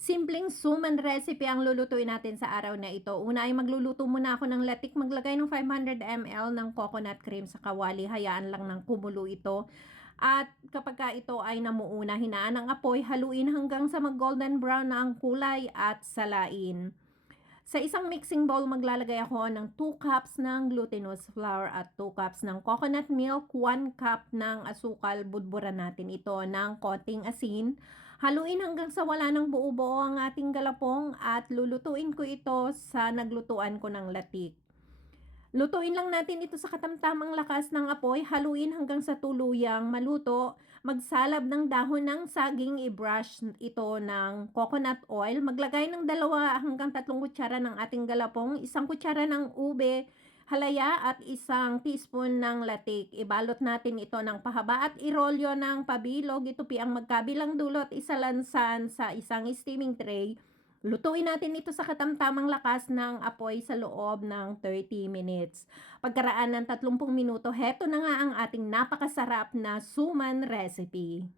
Simpleng suman recipe ang lulutuin natin sa araw na ito. Una ay magluluto muna ako ng latik. Maglagay ng 500 ml ng coconut cream sa kawali. Hayaan lang ng kumulo ito. At kapag ka ito ay namuuna, hinaan ang apoy, haluin hanggang sa mag-golden brown na ang kulay at salain. Sa isang mixing bowl, maglalagay ako ng 2 cups ng glutinous flour at 2 cups ng coconut milk, 1 cup ng asukal. Budburan natin ito ng konting asin. Haluin hanggang sa wala ng buo-buo ang ating galapong at lulutuin ko ito sa naglutuan ko ng latik. Lutuin lang natin ito sa katamtamang lakas ng apoy, haluin hanggang sa tuluyang maluto. Magsalab ng dahon ng saging, i-brush ito ng coconut oil. Maglagay ng 2 hanggang 3 kutsara ng ating galapong, 1 kutsara ng ube, halaya at 1 teaspoon ng latik. Ibalot natin ito ng pahaba at irolyo ng pabilog. Ito ang magkabilang dulot, isalansan sa isang steaming tray. Lutuin natin ito sa katamtamang lakas ng apoy sa loob ng 30 minutes. Pagkaraan ng 30 minuto, heto na nga ang ating napakasarap na suman recipe.